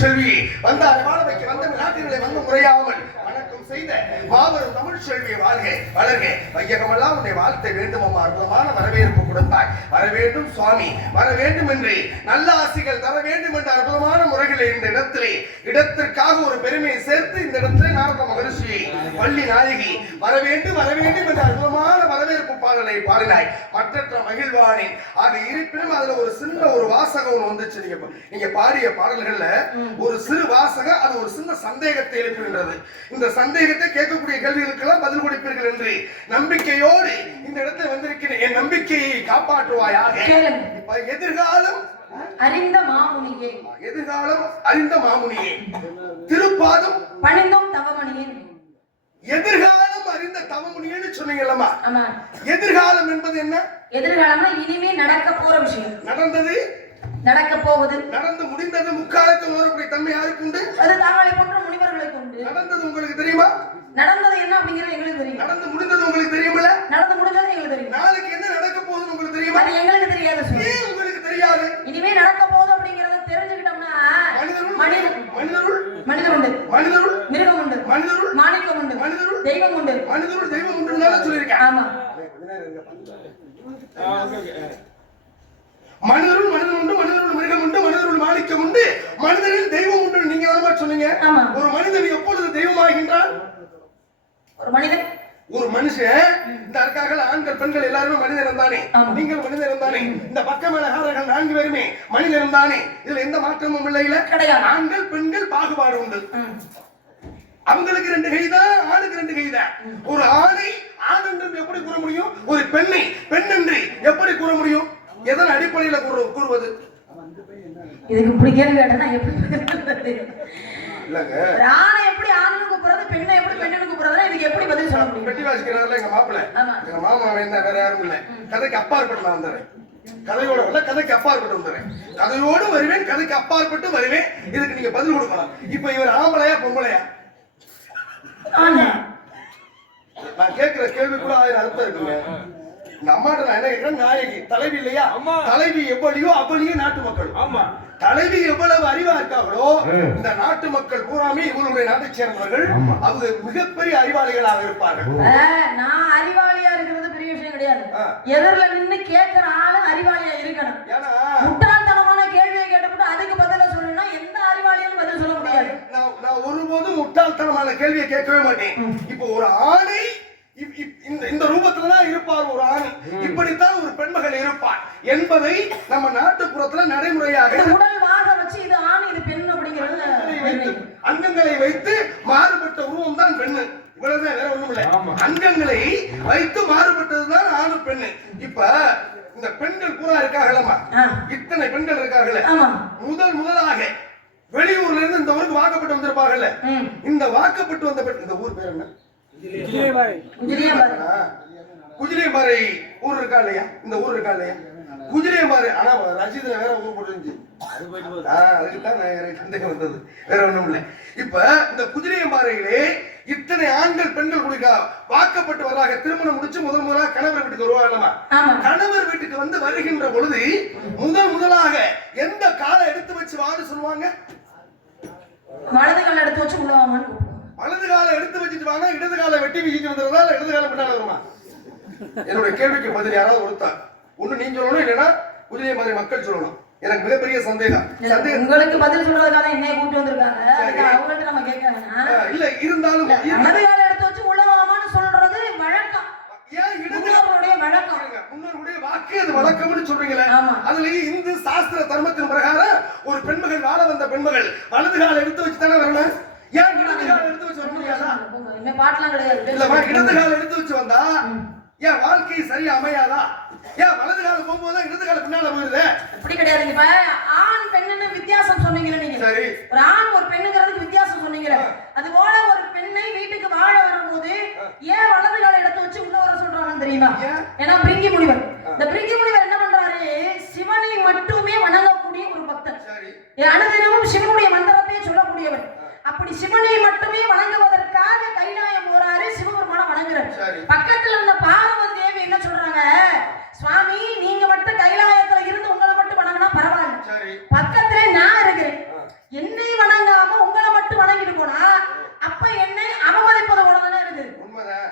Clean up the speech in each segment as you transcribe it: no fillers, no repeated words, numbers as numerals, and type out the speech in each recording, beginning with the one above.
செல்வி வந்தார் வாழவைக்கு வந்த நாட்டிலே வந்து முறையாமல் வணக்கம் செய்த மாபெரும் தமிழ் செல்வி வாழ்க வளர்க வையகமெல்லாம் உன்னை வாழ்த்தை வேண்டும் அம்மா அற்புதமான வரவேற்பு கொடுத்தாய் வர வேண்டும் சுவாமி வர வேண்டும் என்று நல்ல ஆசிகள் தர வேண்டும் என்ற அற்புதமான முறைகளை இந்த இடத்திற்காக ஒரு பெருமையை சேர்த்து இந்த இடத்திலே நாரத மகரிஷியை வள்ளி நாயகி வர வேண்டும் என்ற அற்புதமான வரவேற்பு பாடலை பாடினாய் மற்றற்ற மகிழ்வானேன் ஆக இருப்பினும் அதுல ஒரு சின்ன ஒரு வாசகம் வந்துச்சு நீங்க பாடிய பாடல்கள்ல ஒரு சிறு வாசகம் அது ஒரு சின்ன சந்தேகத்தை எழுப்புகின்றது இந்த சந்தேகத்தை கேட்கக்கூடிய கேள்விகளுக்கெல்லாம் பதில் கொடுப்பீர்கள் என்று நம்பிக்கையோடு இந்த இடத்துல வந்திருக்கிறேன் என் நம்பிக்கையை காப்பாற்றுவாயாக எதிர்காலம் அறிந்த மாமுனியே எதிர்காலம் அறிந்த மாமுனியே திருப்பாதம் பணிந்தும் தவமணியே எதிர்காலம் அறிந்த தவமுனியன்னு சொன்னீங்கல்லம்மா ஆமா எதிர்காலம் என்பது என்ன எதிர்காலம்னா இனிமே நடக்க போற விஷயம் நடந்தது நடக்க போகுது நடந்து முடிந்தது முக்காலத்தில் உணரக்கூடிய தன்மை யாருக்கு உண்டு அது தாங்களை போன்ற முனிவர்களுக்கு உண்டு நடந்தது உங்களுக்கு தெரியுமா நடந்தது என்ன அப்படிங்கிறது எங்களுக்கு தெரியும் நடந்து முடிந்தது உங்களுக்கு தெரியுமில்ல நடந்து முடிஞ்சது எங்களுக்கு தெரியும் நாளைக்கு என்ன நடக்க போகுதுன்னு உங்களுக்கு தெரியுமா அது எங்களுக்கு தெரியாது ஏன் உங்களுக்கு தெரியாது இனிமே நடக்க போகுது அப்படிங்கறத தெரிஞ்சுக்கிட்டோம்னா மனிதர் உண்டு மிருகம் உண்டு மாணிக்கம் உண்டு தெய்வம் உண்டு தெய்வம் உண்டுன்னு சொல்லியிருக்கேன் ஆமா மனிதருள் உண்டு மிருகம் உண்டு மனிதருள் மாணிக்கம் உண்டு மனிதரில் தெய்வம் உண்டு நீங்க என்ன சொன்னீங்க ஒரு மனிதன் எப்பொழுது தெய்வமாகின்றான் ஒரு மனுஷன் இந்த அர்க்கார்கள் ஆண்கள் பெண்கள் எல்லாருமே மனிதன் தானே நீங்கள் மனிதன் தானே இந்த பக்கமேலகாரர்கள் 4 பேருமே மனிதன் தானே இதுல எந்த மாற்றமும் இல்லை ஆண்கள் பெண்கள் பாகுபாடு உண்டு அவங்களுக்கு 2 கைதான் ஆணுக்கு 2 கைதான் ஒரு ஆணை ஆண் என்று எப்படி கூற முடியும் ஒரு பெண்ணை பெண் என்று எப்படி கூற முடியும் எதன் இப்படி கேள்வி கேட்டா எப்படி இல்லங்க ஒரு ஆணை எப்படி ஆணுன்னு கூப்பிடுறது, பெண்ணை எப்படி பெண்ணுன்னு கூப்பிடுறதுனா இதுக்கு எப்படி பதில் சொல்ல முடியும்? பெட்டி வாசிக்கிறாருல எங்க மாப்பிள்ளை, ஆமா. எங்க மாமா என்ன வேற யாரும் இல்ல. கதைக்கு அப்பாற்பட்டு நான் வந்துடுறேன். கதையோட இல்ல, கதைக்கு அப்பாற்பட்டு வந்துடுறேன். கதையோடு வருவேன், கதைக்கு அப்பாற்பட்டு வருவேன். இதுக்கு நீங்க பதில் கொடுக்கலாம். இப்ப இவர் ஆம்பளையா பொம்பளையா? ஆனா நான் கேட்கிற கேள்வி கூட 1000 அர்த்தம் இருக்குங்க. இந்த அம்மாட்ட நான் என்ன கேட்கிறேன், நாயகி தலைவி இல்லையா? தலைவி எவ்வளியோ அவ்வளியே நாட்டு மக்கள். ஆமா, தலைவி எவ்வளவு அறிவா இருக்காங்களோ இந்த நாட்டு மக்கள் பூராமே இவங்களுடைய நாட்டை சேர்ந்தவர்கள். அவங்க மிகப்பெரிய அறிவாளிகளாக இருப்பார்கள். நான் அறிவாளியா இருக்கிறது பெரிய விஷயம் கிடையாது. எதிரில நின்னு கேட்கிற ஆளு அறிவாளியா இருக்கணும். ஏன்னா முட்டாள்தனமான கேள்வியை கேட்டுவிட்டு அதுக்கு பதில சொல்லணும்னா எந்த அறிவாளியாலும் பதில் சொல்ல முடியாது. நான் ஒருபோதும் முட்டாள்தனமான கேள்வியை கேட்கவே மாட்டேன். இப்போ ஒரு ஆணை இந்த ரூபத்துலதான் இருப்பார் ஒரு ஆண், இப்படித்தான் ஒரு பெண்மகள் இருப்பார் என்பதை நம்ம நாட்டுப்புறத்துல நடைமுறையாக உடல் வாக வச்சு இது ஆண் இது பெண் அப்படிங்கிறது அங்கங்களை வைத்து மாறுபட்ட உருவம் தான் பெண்ணு. இவ்வளவுதான், வேற ஒண்ணும் இல்லை. அங்கங்களை வைத்து மாறுபட்டதுதான் ஆணு பெண்ணு. இப்ப இந்த பெண்கள் பூரா இருக்காங்களா, இத்தனை பெண்கள் இருக்காங்களே, முதலாக வெளியூர்ல இருந்து இந்த ஊருக்கு வாக்கப்பட்டு வந்திருப்பாங்கல்ல, இந்த வாக்கப்பட்டு வந்த பெண், இந்த ஊர் பேர் என்ன? குஜிலியம்பாறை ஊர் இருக்கா இல்லையா? இந்த ஊர் இருக்கா இல்லையா? குஜிலியம்பாறை. ஆனா ரசீதுல வேற ஊர் போட்டு அதுக்குதான் எனக்கு சந்தேகம் வந்தது, வேற ஒண்ணும் இல்லை. இப்ப இந்த குஜிலியம்பாறையிலே இத்தனை ஆண்கள் பெண்கள் குடிக்கா வாக்கப்பட்டு வர்றாங்க. திருமணம் முடிச்சு முதலாக கணவர் வீட்டுக்கு வருவாங்களாமா. கணவர் வீட்டுக்கு வந்து வருகின்ற பொழுது முதலாக எந்த காலை எடுத்து வச்சு வான்னு சொல்லுவாங்க? வலது காலை எடுத்து வச்சு உள்ள வாங்கன்னு. வலது காலை எடுத்து வச்சுட்டு வாங்க, இடது காலை வெட்டி வீசிட்டு வந்துடுறதா, இடது காலை பின்னால வருமா? என்னுடைய கேள்விக்கு பதில் யாராவது கொடுத்தா ஒண்ணு நீங்க சொல்லணும், இல்லைன்னா புதிய மாதிரி மக்கள் சொல்லணும். எனக்கு மிகப்பெரிய சந்தேகம். உங்களுக்கு பதில் சொல்றதுக்காக என்னைய கூட்டி வந்திருக்காங்க, அவங்கள்ட்ட நம்ம கேட்க இல்ல. இருந்தாலும் வலது காலை எடுத்து வச்சு உள்ள வாங்கன்னு சொல்றது வழக்கம். ஏன் இடதுடைய வழக்கம்? முன்னோருடைய வாக்கு அது வழக்கம்னு சொல்றீங்களே, அதுலயே இந்து சாஸ்திர தர்மத்தின் பிரகாரம் ஒரு பெண்மகள் வாழ வந்த பெண்மகள் வலது காலை எடுத்து வச்சு தானே வரணும். ஏன் இடது கால எடுத்து வச்சு வர முடியாதா? என்ன பாட்டலாம் கிடையாது. இல்லமா, இடது கால எடுத்து வச்சு வந்தா ஏன் வாழ்க்கை சரியா அமையாதா? ஏன் வலது கால போகும்போது இடது கால பின்னால போயிருது? அப்படி கிடையாது. இப்ப ஆண் பெண்ணுன்னு வித்தியாசம் சொன்னீங்க நீங்க. சரி, ஒரு ஆண் ஒரு பெண்ணுங்கிறதுக்கு வித்தியாசம் சொன்னீங்க. அது போல ஒரு பெண்ணை வீட்டுக்கு வாழ வரும்போது ஏன் வலது கால எடுத்து வச்சு உள்ள வர சொல்றாங்கன்னு தெரியுமா? ஏன்னா பிரிங்கி முனிவர், இந்த பிரிங்கி முனிவர் என்ன பண்றாரு, சிவனை மட்டுமே வணங்கக்கூடிய ஒரு பக்தர். அனுதினமும் சிவனுடைய மந்திரத்தையே சொல்லக்கூடியவர். அப்படி சிவனை மட்டுமே வணங்குவதற்காக கைலாயம் போறாரு, சிவபெருமான வணங்குறாரு. பக்கத்துல இருந்த பார்வதி தேவி என்ன சொல்றாங்க, சுவாமி நீங்க மட்டும் கைலாயத்துல இருந்து உங்களை மட்டும் வணங்கினா பரவாயில்ல, பக்கத்திலே நான் இருக்கிறேன், என்னை வணங்காம உங்களை மட்டும் வணங்கிட்டு போனா அப்ப என்னை அவமதிப்பது போலதானே இருக்குது.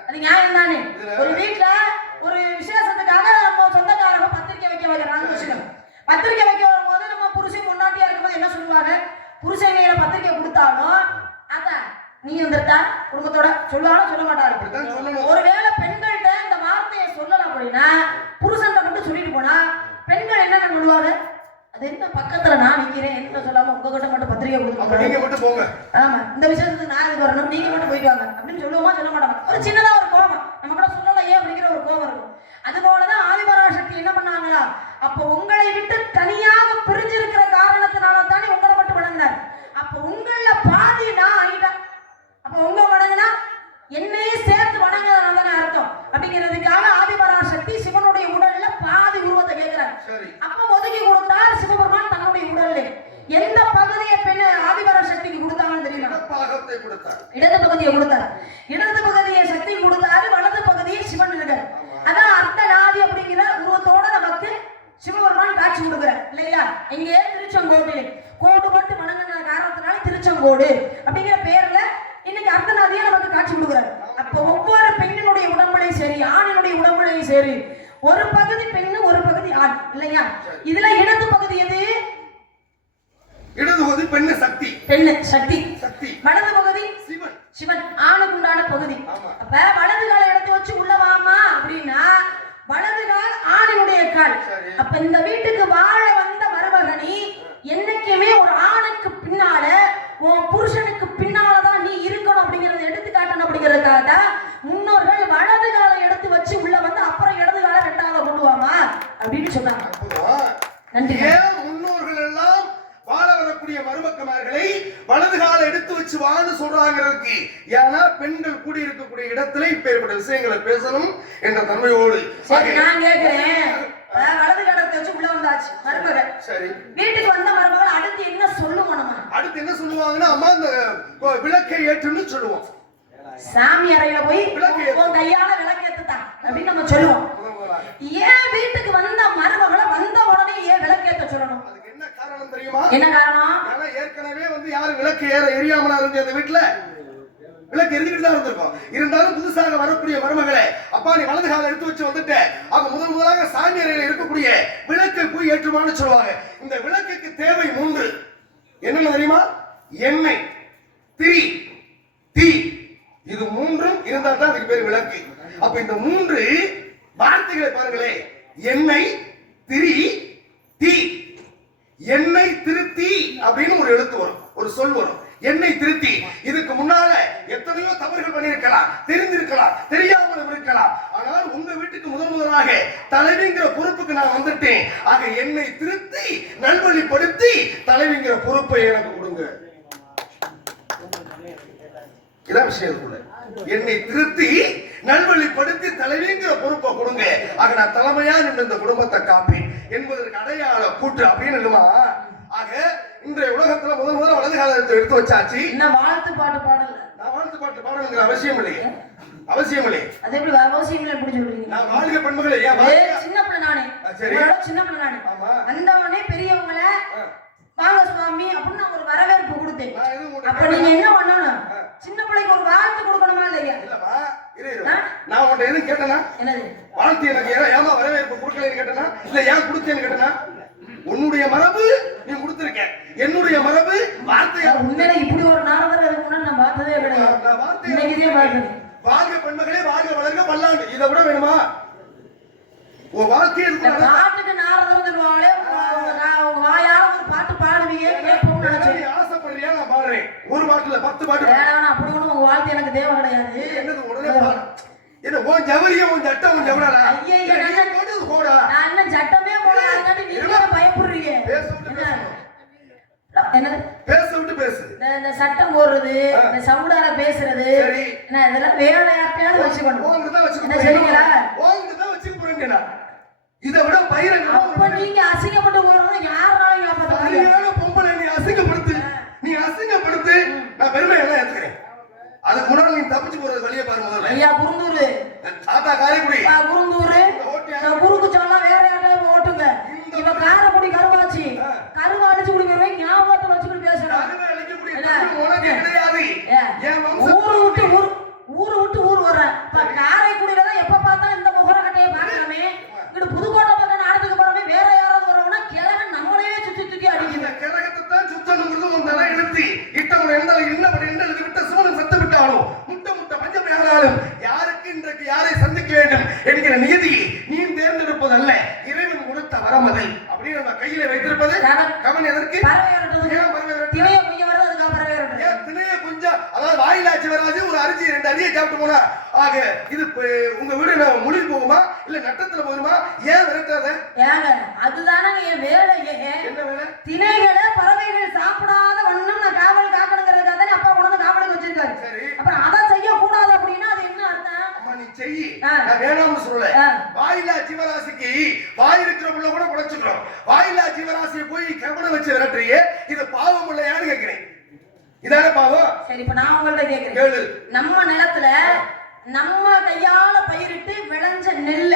அது நியாயம் தானே? ஒரு வீட்டுல ஒரு விசேஷத்துக்காக நம்ம சொந்தக்காரங்க பத்திரிக்கை வைக்க வைக்கிறாங்கன்னு வச்சுக்கோங்க. பத்திரிக்கை வைக்க வரும்போது நம்ம புருஷன் பொண்டாட்டியா இருக்கும்போது என்ன சொல்லுவாங்க, புருஷன் கையில பத்திரிக்கை கொடுத்தாலும் அத நீ வந்துட்டா குடும்பத்தோட சொல்லாலும் சொல்ல மாட்டாரு. ஒருவேளை பெண்கள்கிட்ட இந்த வார்த்தையை சொல்லலாம் அப்படின்னா புருஷன் மட்டும் சொல்லிட்டு போனா பெண்கள் என்ன பண்ணுவாங்க, அது என்ன பக்கத்துல நான் நிக்கிறேன் என்ன சொல்லாம உங்ககிட்ட மட்டும் பத்திரிக்கை கொடுத்து ஆமா இந்த விஷயத்துக்கு நான் இது வரணும், நீங்க மட்டும் போயிட்டு வாங்க அப்படின்னு சொல்லுவோமா சொல்ல மாட்டாங்க. ஒரு சின்னதா ஒரு கோபம், நம்ம கூட சொல்லலாம் ஏன் அப்படிங்கிற ஒரு கோபம் இருக்கும். அது போலதான் ஆதிபராசக்தி என்ன பண்ணாங்களா, அப்ப உங்களை விட்டு தனியாக பிரிஞ்சிருக்கிற காரணத்தினால தானே உங்களை மட்டும் வணங்கினார். அப்ப உங்கள பாதி நான் ஆகிட்டேன், அப்ப உங்க வணங்கினா என்னையே சேர்த்து வணங்குறதுனால தானே அர்த்தம். அப்படிங்கிறதுக்காக ஆதிபராசக்தி சிவனுடைய உடல்ல பாதி உருவத்தை கேட்கிறார். அப்ப ஒதுக்கி கொடுத்தார் சிவபெருமான் தன்னுடைய உடல்ல. எந்த பகுதியை பெண் ஆதிபராசக்திக்கு கொடுத்தாங்கன்னு தெரியுமா? இடது பகுதியை கொடுத்தார். இடது பகுதியை சக்தி கொடுத்தாரு, வலது பகுதியை சிவன் இருக்கார். அதான் அர்த்தநாதி அப்படிங்கிற உருவத்தோட நமக்கு சிவபெருமான் காட்சி கொடுக்கிறார் இல்லையா? இங்கே திருச்செங்கோட்டில் கோடு போட்டு வணங்கின காரணத்தினால திருச்செங்கோடு அப்படிங்கிற பேர்ல இன்னைக்கு அர்த்தநாதியை நமக்கு காட்சி கொடுக்கிறார். அப்ப ஒவ்வொரு பெண்ணினுடைய உடம்புலையும் சரி ஆணினுடைய உடம்புலையும் சரி ஒரு பகுதி பெண்ணு ஒரு பகுதி ஆண் இல்லையா? இதுல இடது பகுதி எது? இடது பகுதி பெண்ணு சக்தி, பெண்ணு சக்தி சக்தி. வலது பகுதி சிவன், சிவன் ஆணுக்கு உண்டான பகுதி. அப்ப வலது காலை எடுத்து வச்சு உள்ள வாமா அப்படின்னா வலது கால் ஆணினுடைய கால். அப்ப இந்த வீட்டுக்கு வாழ வந்த மருமகனி என்னைக்குமே ஒரு ஆணுக்கு பின்னால உன் புருஷனுக்கு பின்னாலதான் நீ இருக்கணும் அப்படிங்கறத எடுத்து காட்டணும். அப்படிங்கறதுக்காக முன்னோர்கள் வலது காலை எடுத்து வச்சு உள்ள வந்து அப்புறம் இடது காலை ரெண்டாவது கொண்டு வாமா அப்படின்னு சொன்னாங்க. நன்றி. முன்னோர்கள் எல்லாம் வாழ வான்னு சொல்றாங்கிறதுக்கு. ஏன்னா பெண்கள் கூடி இருக்கக்கூடிய இடத்துல இப்பேற்பட்ட விஷயங்களை பேசணும் என்ற தன்மையோடு. சரி, நான் கேட்கிறேன், வலது கடத்தை வச்சு உள்ள வந்தாச்சு மருமகள். சரி, வீட்டுக்கு வந்த மருமகள் அடுத்து என்ன சொல்லுவோம்? நம்ம அடுத்து என்ன சொல்லுவாங்கன்னா, அம்மா இந்த விளக்கை ஏற்றுன்னு சொல்லுவோம். சாமி அறையில போய் உன் கையால விளக்கேத்துதான் அப்படின்னு நம்ம சொல்லுவோம். ஏன் வீட்டுக்கு வந்த மருமகளை வந்த உடனே ஏன் விளக்கேத்த சொல்லணும்? அதுக்கு என்ன காரணம் தெரியுமா? என்ன காரணம்? ஏன்னா ஏற்கனவே யாரும் விளக்கு எரியாமலா இருந்து அந்த வீட்டுல விளக்கு எரிஞ்சுட்டு தான் இருந்திருக்கும். இருந்தாலும் புதுசாக வரக்கூடிய மருமகளை, அப்பா நீ வலது கால எடுத்து வச்சு வந்துட்ட, அவங்க முதலாக சாமி அறையில இருக்கக்கூடிய விளக்கை போய் ஏற்றுமான்னு சொல்லுவாங்க. இந்த விளக்குக்கு தேவை 3. என்னன்னு தெரியுமா? எண்ணெய், திரி, தீ. இது 3ம் இருந்தா தான் அதுக்கு பேர் விளக்கு. அப்ப இந்த 3 வார்த்தைகளை பாருங்களே, எண்ணெய், திரி, தீ. எண்ணெய் திருத்தி அப்படின்னு ஒரு எழுத்து வரும், ஒரு சொல் வரும். எண்ணெய் திருத்தி. இதுக்கு முன்னால எத்தனையோ தவறுகள் பண்ணியிருக்கலாம், தெரிந்திருக்கலாம், தெரியாமல் இருக்கலாம். ஆனால் உங்க வீட்டுக்கு முதலாக தலைவிங்கிற பொறுப்புக்கு நான் வந்துட்டேன். ஆக எண்ணெய் திருத்தி நல்வழிப்படுத்தி தலைவிங்கிற பொறுப்பை எனக்கு கொடுங்க. இதான் விஷயத்துக்குள்ள. என்னை திருத்தி நல்வழிப்படுத்தி தலைவிங்கிற பொறுப்பை கொடுங்க. ஆக நான் தலைமையா நின்று இந்த குடும்பத்தை காப்பேன் என்பதற்கு அடையாள கூட்டு அப்படின்னு இல்லமா. ஆக இன்றைய உலகத்துல முதல் வலது காலத்தை எடுத்து வச்சாச்சு. என்ன வாழ்த்து பாட்டு பாடல? நான் வாழ்த்து பாட்டு பாடணுங்கிற அவசியம் இல்லையே, அவசியம் இல்லை. அது எப்படி அவசியம் இல்லை எப்படி சொல்றீங்க? நான் வாழ்க பெண்மகளே, சின்ன பிள்ளை நானே, சின்ன பிள்ளை நானே. வந்தவனே பெரியவங்கள வாங்க சுவாமி அப்படின்னு நான் ஒரு வரவேற்பு கொடுத்தேன். அப்ப நீங்க என்ன பண்ணணும்? சின்ன பிள்ளைக்கு ஒரு வாழ்த்து கொடுக்கணுமா இல்லையா? இல்லமா, நான் உன்கிட்ட எதுவும் கேட்டனா? என்னது வாழ்த்து? எனக்கு ஏமா வரவேற்பு கொடுக்கலன்னு கேட்டனா? இல்ல ஏன் கொடுத்தேன்னு கேட்டனா? உன்னுடைய மரபு நீ கொடுத்திருக்க, என்னுடைய மரபு வார்த்தையா. உண்மையில இப்படி ஒரு நாரதர் அதுக்கு முன்னாடி நான் பார்த்ததே கிடையாது. வாழ்க பெண்மகளே, வாழ்க வளர்க பல்லாண்டு. இதை விட வேணுமா? உன் வாழ்க்கையை பாட்டுக்கு நாரதர் சொல்லுவாங்களே, வாயால ஒரு பாட்டு பாடுவீங்க, ஆசைப்படுறியா? நான் பாடுறேன். ஒரு பாட்டுல 10 பாட்டு வேணாம். அப்படி கூட உங்க வாழ்க்கை எனக்கு தேவை கிடையாது. என்னது உடனே பாடு? என்ன உன் ஜவரிய, உன் சட்டம், உன் ஜவடாடா? ஐயா, நான் என்ன சட்டமே போட, அதுக்காண்டி நீங்க பயப்படுறீங்க. என்னது பேச விட்டு பேசு. இந்த சட்டம் போடுறது, இந்த சவுடால பேசுறது, என்ன இதெல்லாம் வேற யார்ட்டையாவது வச்சுக்கணும். உங்ககிட்ட தான் வச்சுக்க என்ன சொல்றீங்களா? உங்ககிட்ட தான் வச்சுக்க போறீங்கடா. இதை விட பயிரங்க. அப்ப நீங்க அசிங்கப்பட்டு போறது யாராலும் காப்பாத்த முடியாது. பொம்பளை நீ அசிங்கப்படுத்து, நீ அசிங்கப்படுத்து, நான் பெருமை எல்லாம் ஏத்துக்கிறேன். அதுக்கு முன்னாடி நீ தப்பிச்சு போறது வழியை பாரு. முதல்ல ஐயா குருந்தூர், தாத்தா காரைக்குடி, குருந்தூர், குருக்கு சொன்னா வேற யார்ட்டையாவது ஓட்டுங்க. இவ காரைக்குடி கருவாச்சி, கருவா அடிச்சு குடி போய் ஞாபகத்தை வச்சுக்கிட்டு பேசுறா. ஊரு விட்டு ஊர் வர்றேன். காரைக்குடியில தான் எப்ப பார்த்தாலும் இந்த முகர கட்டையை பாக்கலாமே. இங்கிட்டு புதுக்கோட்டை பக்கம் நாடத்துக்கு போறமே வேற யாராவது வரவனா கிழக்கு நம்மளே சுத்தி சுத்தி அடிக்குது. கிழக்கத்தை தான் சுத்தணுங்கிறது உன் தலை எழுத்தி இட்டவன் எந்த இன்னவன் என்ன விட்ட சூழல் சத்து விட்டாலும் முட்டை முட்டை பஞ்சம் யாராலும் யாருக்கு இன்றைக்கு யாரை சந்திக்க வேண்டும் என்கிற நியதியை நீ தேர்ந்தெடுப்பதல்ல, இறைவன் கொடுத்த வரமதை அப்படின்னு நம்ம கையில வைத்திருப்பது. கவன் எதற்கு? திணைய கொஞ்சம் வருது, அதுக்காக பறவை திணைய கொஞ்சம், அதாவது வாயிலாச்சு வராது. ஒரு அரிசி 2 அரிசியை சாப்பிட்டு போனா ஆக இது உங்க வீடு மொழி போகுமா இல்ல நட்டத்துல போகுமா? ஏன் விரட்டாத? ஏங்க அதுதானே என் வேலையே. என்ன வேலை? திணைகளை பறவைகள் சாப்பிடாத வண்ணம் நான் காவல் காக்கணுங்கிறதுக்காக தான் அப்பா கொண்டு வந்து காவலுக்கு வச்சிருக்காரு. அப்புறம் அதை செய்ய கூடாது அப்படின்னா அது என்ன அர்த்தம்? அம்மா நீ செய், நான் வேணாம்னு சொல்லல. வாயிலா ஜீவராசிக்கு வாய் இருக்கிற உள்ள கூட குறைச்சுக்கிறோம். வாயிலா ஜீவராசியை போய் கவனம் வச்சு விரட்டுறியே, இது பாவம் இல்லையான்னு கேட்கிறேன். இதான பாவம்? சரி, இப்ப நான் உங்கள்ட்ட கேக்குறேன். நம்ம நிலத்துல நம்ம கையால பயிரிட்டு விளைஞ்ச நெல்ல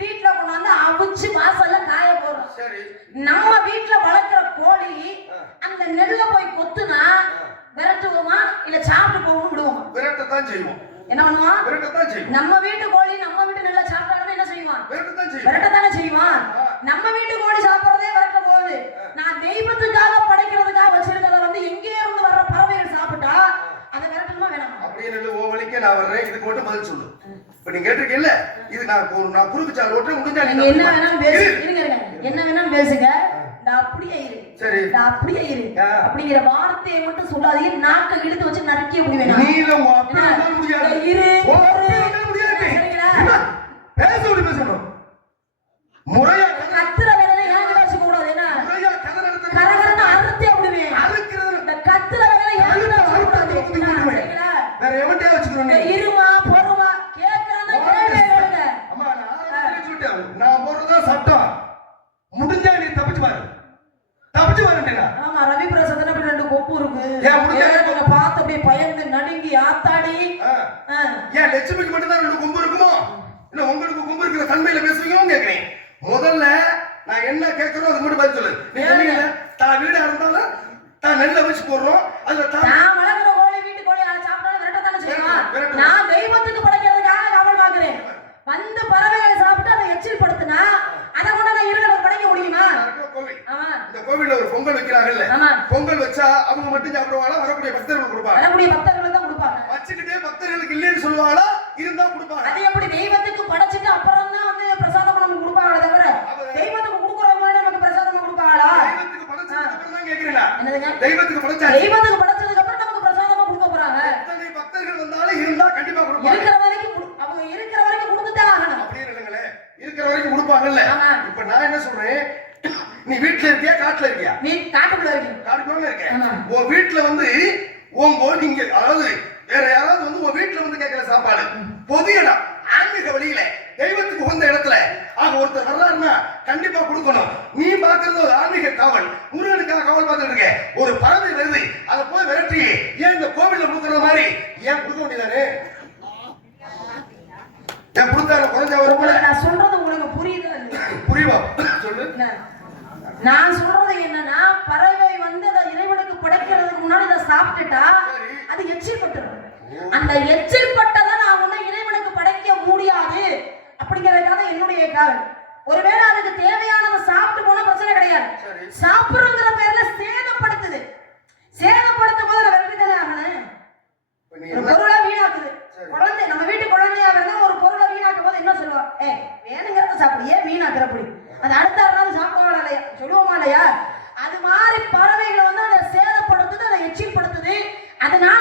வீட்டுல கொண்டாந்து அவிச்சு வாசல்ல காய போடுறோம். நம்ம வீட்டுல வளர்க்கிற கோழி அந்த நெல்ல போய் கொத்துனா விரட்டுவோமா இல்ல சாப்பிட்டு போவோம் விடுவோமா? விரட்டத்தான் செய்வோம். என்ன பண்ணுவான்? விரட்டத்தான் செய்வோம். நம்ம வீட்டு கோழி நம்ம வீட்டு நெல்ல சாப்பிட்டாலும் என்ன செய்வான்? விரட்டத்தானே செய்வான். நம்ம வீட்டு கோழி சாப்பிடுறதே விரட்ட போகுது. நான் தெய்வத்துக்காக படைக்கிறதுக்காக வச்சிருக்கிறத வந்து எங்கே இருந்து வர்ற பறவைகள் சாப்பிட்டா அதை விரட்டணுமா வேணாமா? அப்படியே ஓ வலிக்க நான் வர்றேன், இதுக்கு மட்டும் பதில் சொல்லு. இப்ப நீங்க கேட்டிருக்கீங்கல்ல, இது நான் குறுக்கு சால் ஓட்டுறேன், முடிஞ்சா நீங்க என்ன வேணாலும் பேசுங்க, என்ன வேணாலும் பேசுங்க. அப்படியே இரு, சரி அப்படியே இரு அப்படிங்கிற வார்த்தையை மட்டும் சொல்லாதீங்க. நாக்க இழுத்து வச்சு நறுக்கிய முடிவேன். நீலம் முடியாது, இரு பேச பேசணும். முறையா கத்துற வேலை ஏன் பேச கூடாது? என்ன முறையா கதறத கரகரன்னு அறுத்தே விடுவேன். இந்த கத்துற வேலை ஏன் பேச கூடாது? தன்மையில பேசுவீங்கன்னு கேக்குறேன். முதல்ல நான் என்ன கேட்கிறோம் அது மட்டும் பதில் சொல்லு. நீ சொன்னீங்கல்ல, தான் வீடா இருந்தாலும் தான் நெல்லை வச்சு போடுறோம். அதுல நான் வளர்க்குற கோழி வீட்டு கோழி அதை சாப்பிட்டாலும் விரட்டத்தானே செய்வான். நான் தெய்வத்துக்கு படைக்கிறதுக்காக கவல் பார்க்கிறேன். வந்து பறவைகளை சாப்பிட்டு அதை எச்சில் படுத்தினா அதை கொண்டு நான் இருக்க படைக்க முடியுமா? இந்த கோவில்ல ஒரு பொங்கல் வைக்கிறாங்கல்ல, பொங்கல் வச்சா அவங்க மட்டும் சாப்பிடுவாங்களா, வரக்கூடிய பக்தர்களுக்கு கொடுப்பாங்க? வரக்கூடிய பக்தர்களுக்கு தான் கொடுப்பாங்க. வச்சுக்கிட்டே பக்தர்களுக்கு இல்லைன்னு சொல்லுவாங்களா, இருந்தா கொடுப்பாங்க. அது எப்படி தெய்வத்துக்கு படைச்சிட்டு அப்புறம் தான் வந்து பிரசாதம் நமக்கு கொடுப்பாங்களே தவிர தெய்வத்துக்கு கொடுக்குறவங்க முன்னாடி நமக்கு பிரசாதம் கொடுப்பாங்களா? தெய்வத்துக்கு படைச்சதுக்கு அப்புறம் தான் கேக்குறீங்களா? என்னதுங்க? தெய்வத்துக்கு படைச்சதுக்கு அப்புறம் நமக்கு பிரசாதமா கொடுக்க போறாங்க. எத்தனை பக்தர்கள் வந்தாலும் இருந்தா கண்டிப்பா கொடுப்பாங்க. இருக்கிற வரைக்கும் அவங்க இருக்கிற வரைக்கும் கொடுத்துதான் ஆகணும். அப்படியே இல்லங்களே, இருக்கிற வரைக்கும் கொடுப்பாங்கல்ல. இப்ப நான் என்ன சொல்றேன், நீ வீட்ல இருக்கியா காட்டுல இருக்கியா? காட்டுக்குள்ள இருக்கேன். காட்டுக்குள்ள இருக்கேன். உன் வீட்ல வந்து நீங்க அதாவது வேற யாராவது வந்து உன் வீட்ல வந்து கேட்கிற சாப்பாடு பொது இடம் ஆன்மீக வழியில தெய்வத்துக்கு உகந்த இடத்துல ஒருத்தர் வர்றாருன்னா கண்டிப்பா கொடுக்கணும். நீ பாக்குறது ஒரு ஆன்மீக காவல், முருகனுக்காக காவல் பார்த்துட்டு இருக்க. ஒரு பறவை வருது, அதை போய் விரட்டி ஏன் இந்த கோவில்ல கொடுக்கற மாதிரி ஏன் கொடுக்க வேண்டியதானே? ஏன் கொடுத்தாங்க குறைஞ்சா வரும்போது நான் சொல்றது உங்களுக்கு புரியுதா? புரியுவா? சொல்லு. நான் சொல்றது என்னன்னா, பறவை வந்து அதை இறைவனுக்கு படைக்கிறதுக்கு முன்னாடி அதை சாப்பிட்டுட்டா அது எச்சில் பட்டுரும். அந்த எச்சில் பட்டதை நான் வந்து இறைவனுக்கு படைக்க முடியாது அப்படிங்கறதுக்காக என்னுடைய காரணம். ஒருவேளை அதுக்கு தேவையானதை சாப்பிட்டு போனா பிரச்சனை கிடையாது. சாப்பிடுங்கிற பேர்ல சேதப்படுத்துது. சேதப்படுத்தும் போது வெற்றி தானே ஆகணும். பொருளை வீணாக்குது. குழந்தை நம்ம வீட்டு குழந்தையா இருந்தா ஒரு பொருளை வீணாக்கும் போது என்ன சொல்லுவா? வேணுங்கிறத சாப்பிடு, ஏன் வீணாக்குறப்படி? அது அடுத்த நாள் சாப்பிடுவாங்களா இல்லையா? சொல்லுவோமா இல்லையா? அது மாதிரி பறவைகளை வந்து அதை சேதப்படுத்துது, அதை எச்சில் படுத்துது. அதனால